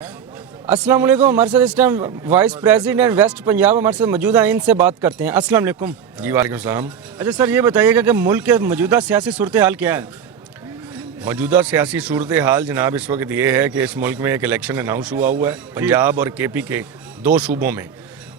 अस्सलाम वालेकुम। हमारे साथ इस time vice president West Punjab हमारे साथ मौजूद हैं, इनसे बात करते हैं। अस्सलाम वालेकुम। जी वालेकुम सलाम। अच्छा सर, ये बताइएगा कि मुल्क के मौजूदा सियासी सूरत हाल क्या है? मौजूदा सियासी सूरत हाल जनाब इस वक्त ये है कि इस मुल्क में एक इलेक्शन अनाउंस हुआ है पंजाब और केपी के दो सूबों में,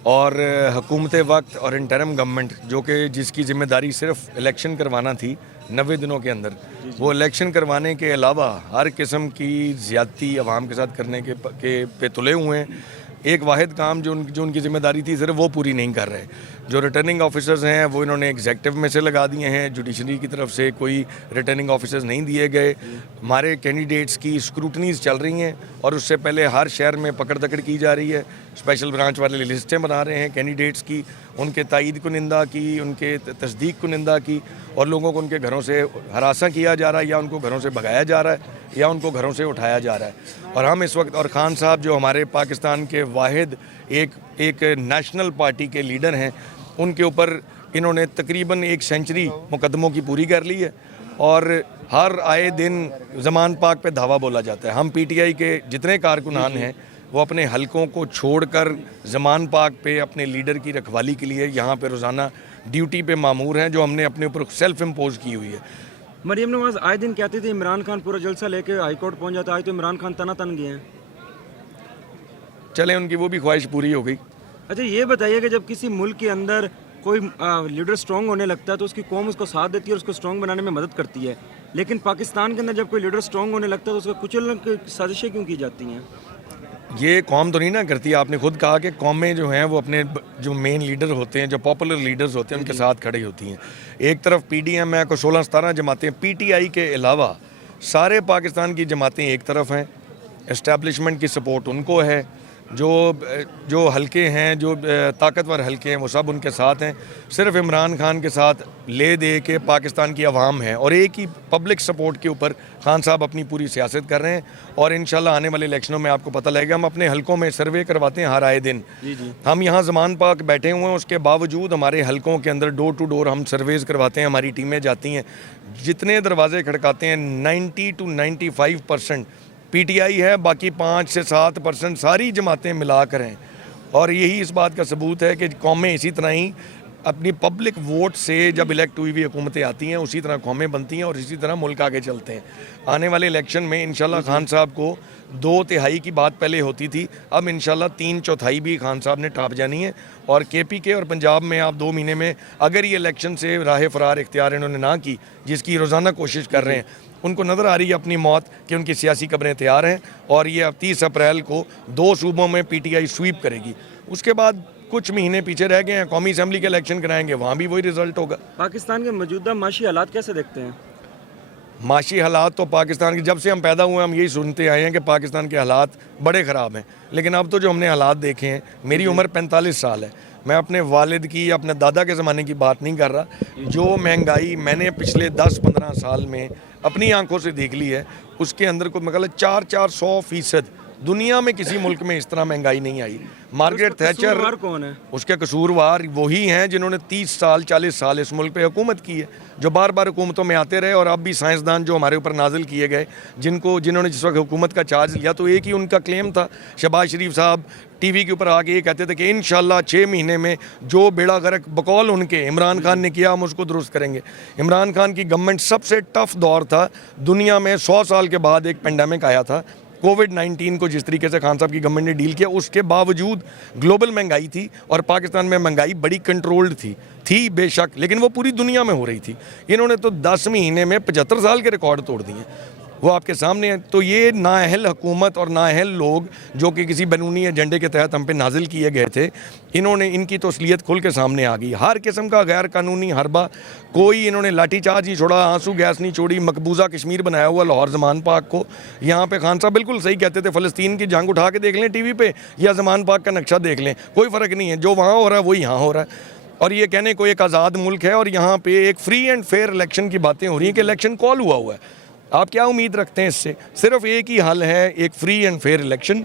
और हुकूमत वक्त और इंटरम गवर्नमेंट जो कि जिसकी ज़िम्मेदारी सिर्फ इलेक्शन करवाना थी 90 दिनों के अंदर, वो इलेक्शन करवाने के अलावा हर किस्म की ज़्यादती आवाम के साथ करने के पे तुले हुए हैं। एक वाहिद काम जो उनकी ज़िम्मेदारी थी सिर्फ वो पूरी नहीं कर रहे। जो रिटर्निंग ऑफिसर्स हैं वो इन्होंने एग्जेक्टिव में से लगा दिए हैं, जुडिशरी की तरफ से कोई रिटर्निंग ऑफिसर्स नहीं दिए गए। हमारे कैंडिडेट्स की स्क्रूटनीज चल रही हैं और उससे पहले हर शहर में पकड़ दकड़ की जा रही है। स्पेशल ब्रांच वाले लिस्टें बना रहे हैं कैंडिडेट्स की, उनके तायद को निंदा की, उनके तस्दीक को निंदा की, और लोगों को उनके घरों से हरासा किया जा रहा है या उनको घरों से भगाया जा रहा है या उनको घरों से उठाया जा रहा है। और हम इस वक्त, और खान साहब जो हमारे पाकिस्तान के वाहिद एक नेशनल पार्टी के लीडर हैं, उनके ऊपर इन्होंने तकरीबन 1 सेंचुरी मुकदमों की पूरी कर ली है और हर आए दिन ज़मान पाक पे धावा बोला जाता है। हम पीटीआई के जितने कारकुनान हैं वो अपने हलकों को छोड़कर ज़मान पाक पे अपने लीडर की रखवाली के लिए यहाँ पे रोज़ाना ड्यूटी पे मामूर हैं, जो हमने अपने ऊपर सेल्फ इम्पोज की हुई है। मरियम नवाज आए दिन कहती थी इमरान खान पूरा जलसा लेके हाई कोर्ट पहुंच जाता है, आज तो इमरान खान तना तन गए हैं। चले, उनकी वो भी ख्वाहिश पूरी हो गई। अच्छा ये बताइए कि जब किसी मुल्क के अंदर कोई लीडर स्ट्रॉन्ग होने लगता है तो उसकी कौम उसको साथ देती है और उसको स्ट्रॉन्ग बनाने में मदद करती है, लेकिन पाकिस्तान के अंदर जब कोई लीडर स्ट्रॉन्ग होने लगता है तो उसका कुचलने की साजिशें क्यों की जाती हैं? ये कौम तो नहीं ना करती। आपने खुद कहा कि कौमें जो हैं वो अपने जो मेन लीडर होते हैं, जो पॉपुलर लीडर्स होते हैं, उनके साथ खड़ी होती हैं। एक तरफ पीडीएम है, को 16-17 जमातें, पीटीआई के अलावा सारे पाकिस्तान की जमातें एक तरफ हैं, एस्टैब्लिशमेंट की सपोर्ट उनको है, जो हल्के हैं, जो ताकतवर हल्के हैं, वो सब उनके साथ हैं। सिर्फ इमरान खान के साथ ले दे के पाकिस्तान की आवाम है और एक ही पब्लिक सपोर्ट के ऊपर खान साहब अपनी पूरी सियासत कर रहे हैं। और इंशाल्लाह आने वाले इलेक्शनों में आपको पता लगेगा, हम अपने हलकों में सर्वे करवाते हैं हर आए दिन। हम यहाँ ज़मान पाक बैठे हुए हैं, उसके बावजूद हमारे हलकों के अंदर डोर टू डोर हम सर्वेज़ करवाते हैं, हमारी टीमें जाती हैं। जितने दरवाजे खड़काते हैं 90 to 95% पीटीआई है, बाकी 5 से 7% सारी जमातें मिलाकर हैं। और यही इस बात का सबूत है कि कौमें इसी तरह ही अपनी पब्लिक वोट से जब इलेक्ट हुई हुई हुकूमतें आती हैं उसी तरह कौमें बनती हैं और इसी तरह मुल्क आगे चलते हैं। आने वाले इलेक्शन में इंशाल्लाह खान साहब को 2/3 की बात पहले होती थी, अब इंशाल्लाह 3/4 भी खान साहब ने टाप जानी है। और केपी के और पंजाब में आप 2 महीने में अगर ये इलेक्शन से राह फरार इख्तियार इन्होंने ना की, जिसकी रोज़ाना कोशिश कर रहे हैं, उनको नज़र आ रही है अपनी मौत कि उनकी सियासी कब्रें तैयार हैं और ये अब 30 अप्रैल को 2 सूबों में पीटीआई स्वीप करेगी। उसके बाद कुछ महीने पीछे रह गए हैं, कौमी असम्बली के इलेक्शन कराएंगे, वहाँ भी वही रिजल्ट होगा। पाकिस्तान के मौजूदा माशी हालात कैसे देखते हैं? माशी हालात तो पाकिस्तान की, जब से हम पैदा हुए हम यही सुनते आए हैं कि पाकिस्तान के हालात बड़े ख़राब हैं, लेकिन अब तो जो हमने हालात देखे हैं, मेरी उम्र 45 साल है, मैं अपने वालिद की या अपने दादा के ज़माने की बात नहीं कर रहा। जो महंगाई मैंने पिछले 10-15 साल में अपनी आंखों से देख ली है, उसके अंदर को मतलब 400% दुनिया में किसी मुल्क में इस तरह महंगाई नहीं आई। मार्गरेट थैचर, कौन है उसके कसूरवार वही हैं जिन्होंने 30 साल 40 साल इस मुल्क पे हुकूमत की है, जो बार बार हुकूमतों में आते रहे। और अब भी साइंसदान जो हमारे ऊपर नाजिल किए गए, जिन्होंने जिस वक्त हुकूमत का चार्ज लिया, तो एक ही उनका क्लेम था, शहबाज शरीफ साहब टीवी के ऊपर आके ये कहते थे कि इंशाल्लाह 6 महीने में जो बेड़ा गर्क बकौल उनके इमरान खान ने किया हम उसको दुरुस्त करेंगे। इमरान खान की गवर्नमेंट सबसे टफ दौर था दुनिया में, 100 साल के बाद एक पेंडेमिक आया था कोविड-19 को जिस तरीके से खान साहब की गवर्नमेंट ने डील किया, उसके बावजूद ग्लोबल महंगाई थी और पाकिस्तान में महंगाई बड़ी कंट्रोल्ड थी बेशक, लेकिन वो पूरी दुनिया में हो रही थी। इन्होंने तो 10 महीने में 75 साल के रिकॉर्ड तोड़ दिए, वो आपके सामने है। तो ये नाअहल हुकूमत और नाअहल लोग जो कि किसी बैरूनी एजेंडे के तहत हम पे नाजिल किए गए थे, इनकी तो असलियत खुल के सामने आ गई। हर किस्म का गैर कानूनी हरबा, कोई इन्होंने लाठी चार्ज नहीं छोड़ा, आंसू गैस नहीं छोड़ी, मकबूजा कश्मीर बनाया हुआ लाहौर ज़मान पाक को। यहाँ पे खान साहब बिल्कुल सही कहते थे, फ़लस्तीन की जंग उठा के देख लें टीवी पे या ज़मान पाक का नक्शा देख लें, कोई फ़र्क नहीं है, जो वहाँ हो रहा है वही यहाँ हो रहा है। और ये कहने को एक आज़ाद मुल्क है और यहाँ पे एक फ्री एंड फेयर इलेक्शन की बातें हो रही हैं कि इलेक्शन कॉल हुआ है। आप क्या उम्मीद रखते हैं इससे? सिर्फ एक ही हल है, एक फ्री एंड फेयर इलेक्शन,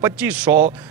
2500